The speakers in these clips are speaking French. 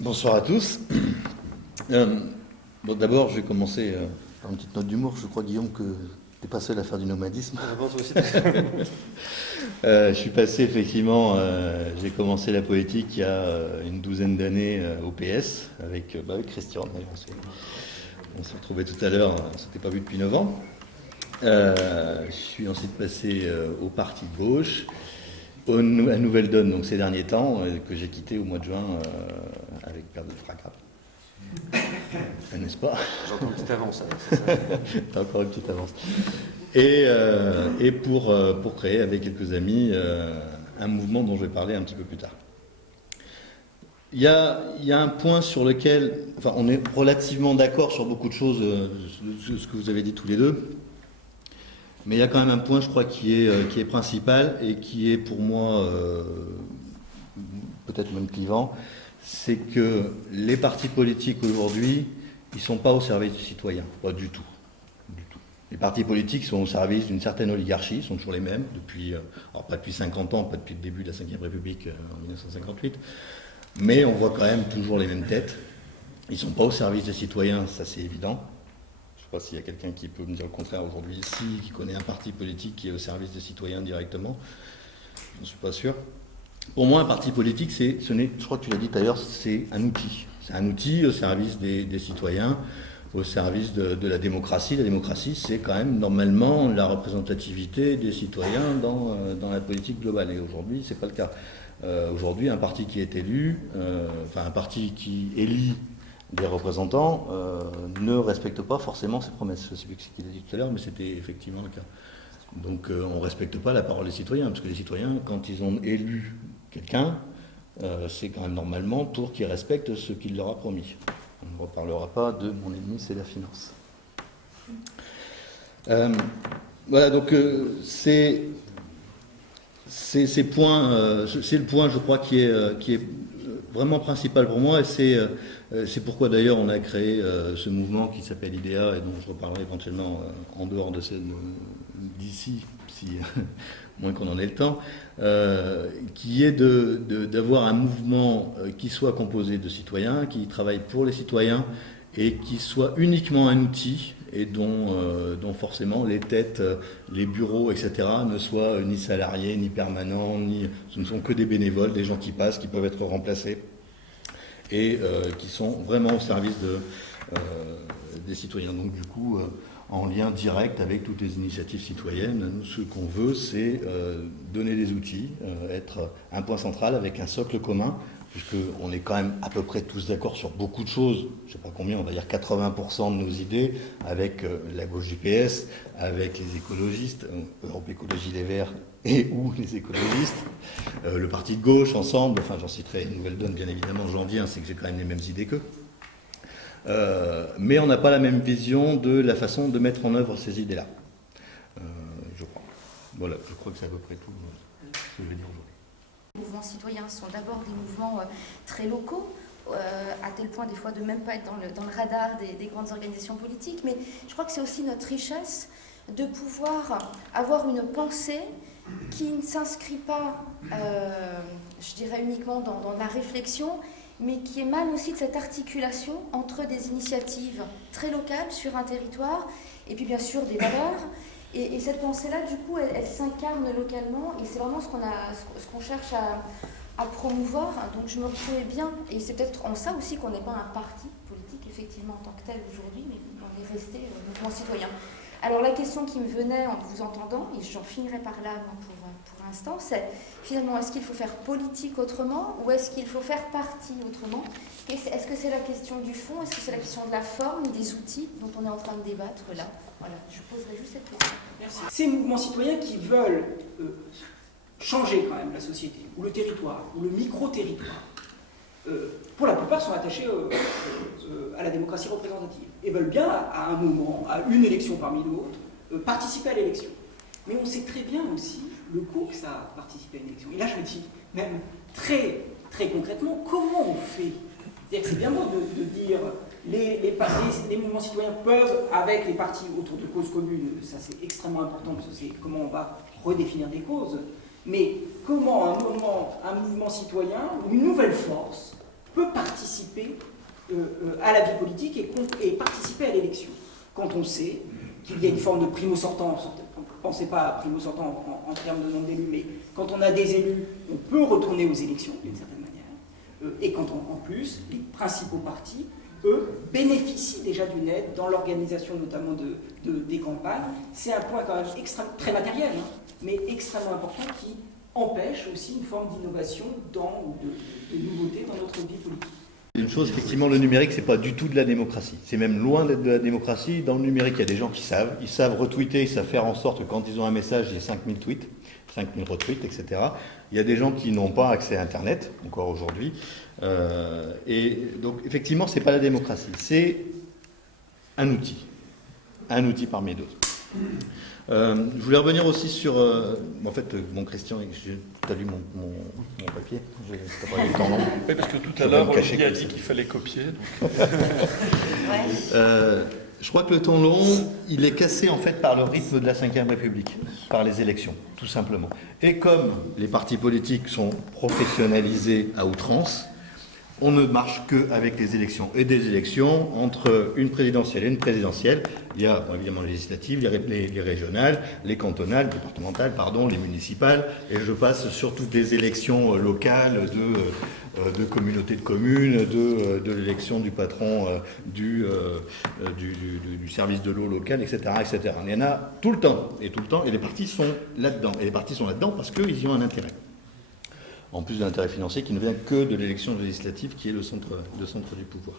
Bonsoir à tous. Bon, d'abord, je vais commencer par une petite note d'humour. Je crois, Guillaume, que tu n'es pas seul à faire du nomadisme. Je suis passé, effectivement, j'ai commencé la politique il y a une douzaine d'années au PS, avec Christian. On s'est retrouvés tout à l'heure, on ne s'était pas vu depuis 9 ans. Je suis ensuite passé au parti de gauche, à Nouvelle Donne, donc ces derniers temps, que j'ai quitté au mois de juin avec perte de fracas. N'est-ce pas? J'entends une petite avance, c'est ça. T'as encore une petite avance. Et pour créer avec quelques amis un mouvement dont je vais parler un petit peu plus tard. Il y a un point sur lequel, enfin, on est relativement d'accord sur beaucoup de choses, ce que vous avez dit tous les deux. Mais il y a quand même un point, je crois, qui est principal et qui est pour moi peut-être même clivant, c'est que les partis politiques aujourd'hui, ils ne sont pas au service du citoyen, pas du tout. Les partis politiques sont au service d'une certaine oligarchie, ils sont toujours les mêmes, depuis, alors pas depuis 50 ans, pas depuis le début de la Ve République en 1958, mais on voit quand même toujours les mêmes têtes. Ils ne sont pas au service des citoyens, ça c'est évident. Je ne sais pas s'il y a quelqu'un qui peut me dire le contraire aujourd'hui ici, qui connaît un parti politique qui est au service des citoyens directement. Je ne suis pas sûr. Pour moi, un parti politique, je crois que tu l'as dit tout à l'heure, c'est un outil. C'est un outil au service des citoyens, au service de la démocratie. La démocratie, c'est quand même normalement la représentativité des citoyens dans la politique globale. Et aujourd'hui, ce n'est pas le cas. Aujourd'hui, un parti qui est élu, un parti qui élit des représentants ne respectent pas forcément ses promesses. Je ne sais plus ce qu'il a dit tout à l'heure, mais c'était effectivement le cas. Donc on ne respecte pas la parole des citoyens, parce que les citoyens, quand ils ont élu quelqu'un, c'est quand même normalement pour qu'ils respectent ce qu'il leur a promis. On ne reparlera pas de mon ennemi, c'est la finance. Voilà, donc c'est le point, je crois, qui est vraiment principal pour moi, et c'est pourquoi d'ailleurs on a créé ce mouvement qui s'appelle IDEA, et dont je reparlerai éventuellement en dehors d'ici, si moins qu'on en ait le temps, qui est d'avoir un mouvement qui soit composé de citoyens, qui travaille pour les citoyens, et qui soit uniquement un outil, et dont forcément les têtes, les bureaux, etc., ne soient ni salariés, ni permanents, ce ne sont que des bénévoles, des gens qui passent, qui peuvent être remplacés, et qui sont vraiment au service des citoyens. Donc du coup, en lien direct avec toutes les initiatives citoyennes, nous, ce qu'on veut, c'est donner des outils, être un point central avec un socle commun, puisqu'on est quand même à peu près tous d'accord sur beaucoup de choses, je ne sais pas combien, on va dire 80% de nos idées, avec la gauche du PS, avec les écologistes, Europe Écologie Les Verts et ou les écologistes, le parti de gauche, ensemble, enfin j'en citerai une Nouvelle Donne bien évidemment, j'en dis, c'est que j'ai quand même les mêmes idées qu'eux. Mais on n'a pas la même vision de la façon de mettre en œuvre ces idées-là, je crois. Voilà, je crois que c'est à peu près tout ce que je vais dire aujourd'hui. Les mouvements citoyens sont d'abord des mouvements très locaux, à tel point des fois de même pas être dans le radar des grandes organisations politiques, mais je crois que c'est aussi notre richesse de pouvoir avoir une pensée qui ne s'inscrit pas, je dirais uniquement dans la réflexion, mais qui émane aussi de cette articulation entre des initiatives très locales sur un territoire, et puis bien sûr des valeurs. Et cette pensée-là, du coup, elle s'incarne localement, et c'est vraiment ce qu'on cherche à promouvoir. Donc je me retrouvais bien, et c'est peut-être en ça aussi qu'on n'est pas un parti politique, effectivement, en tant que tel aujourd'hui, mais on est resté mouvement citoyen. Alors la question qui me venait en vous entendant, et j'en finirai par là pour l'instant, c'est finalement, est-ce qu'il faut faire politique autrement, ou est-ce qu'il faut faire parti autrement? Est-ce que c'est la question du fond, est-ce que c'est la question de la forme, des outils dont on est en train de débattre là? Voilà, je poserai juste cette question. Merci. Ces mouvements citoyens qui veulent changer quand même la société, ou le territoire, ou le micro-territoire, pour la plupart sont attachés à la démocratie représentative, et veulent bien, à un moment, à une élection parmi d'autres, participer à l'élection. Mais on sait très bien aussi le coût que ça a participé à une élection. Et là, je me dis, même très, très concrètement, comment on fait? C'est bien beau de dire les mouvements citoyens peuvent, avec les partis autour de causes communes, ça c'est extrêmement important, parce que c'est comment on va redéfinir des causes, mais comment un mouvement citoyen ou une nouvelle force peut peut participer à la vie politique et participer à l'élection. Quand on sait qu'il y a une forme de primo-sortant, ne pensez pas à primo-sortant en termes de nombre d'élus, mais quand on a des élus, on peut retourner aux élections d'une certaine manière, et quand en plus, les principaux partis, eux, bénéficient déjà d'une aide dans l'organisation notamment des campagnes. C'est un point quand même très matériel, hein, mais extrêmement important qui empêche aussi une forme d'innovation ou de nouveauté dans notre vie politique. Une chose, effectivement, le numérique, c'est pas du tout de la démocratie. C'est même loin d'être de la démocratie. Dans le numérique, il y a des gens qui savent. Ils savent retweeter, ils savent faire en sorte que quand ils ont un message, il y ait 5000 tweets, 5000 retweets, etc. Il y a des gens qui n'ont pas accès à Internet, encore aujourd'hui. Et donc, effectivement, c'est pas la démocratie. C'est un outil parmi d'autres. Je voulais revenir aussi sur... en fait, bon, Christian, tu as lu mon papier. Tu n'as pas eu le temps long. Oui, parce que tout à l'heure, Olivier a dit qu'il fallait copier. Donc... je crois que le temps long, il est cassé en fait par le rythme de la Ve République, par les élections, tout simplement. Et comme les partis politiques sont professionnalisés à outrance, on ne marche qu'avec les élections. Et des élections, entre une présidentielle et une présidentielle, il y a bon, évidemment les législatives, les régionales, les cantonales, départementales, pardon, les municipales, et je passe sur toutes les élections locales de communautés de communes, de l'élection du patron du service de l'eau local, etc., etc. Il y en a tout le temps, et les partis sont là-dedans. Et les partis sont là-dedans parce qu'ils y ont un intérêt. En plus de l'intérêt financier qui ne vient que de l'élection législative qui est le centre du pouvoir.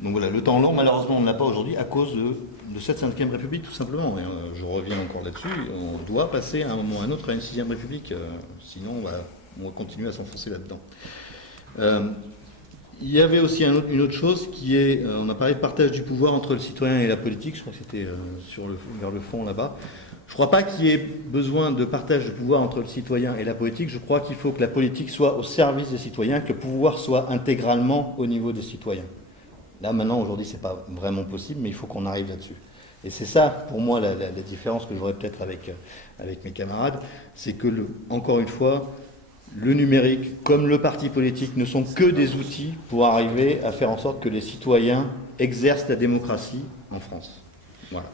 Donc voilà, le temps long, malheureusement, on ne l'a pas aujourd'hui à cause de cette Ve République, tout simplement. Et, je reviens encore là-dessus, on doit passer à un moment ou à un autre à une Sixième République, sinon on va continuer à s'enfoncer là-dedans. Il y avait aussi une autre chose qui est, on a parlé de partage du pouvoir entre le citoyen et la politique, je crois que c'était vers le fond là-bas. Je ne crois pas qu'il y ait besoin de partage de pouvoir entre le citoyen et la politique. Je crois qu'il faut que la politique soit au service des citoyens, que le pouvoir soit intégralement au niveau des citoyens. Là, maintenant, aujourd'hui, ce n'est pas vraiment possible, mais il faut qu'on arrive là-dessus. Et c'est ça, pour moi, la différence que j'aurais peut-être avec mes camarades, c'est que, encore une fois, le numérique, comme le parti politique, ne sont que des outils pour arriver à faire en sorte que les citoyens exercent la démocratie en France. Voilà.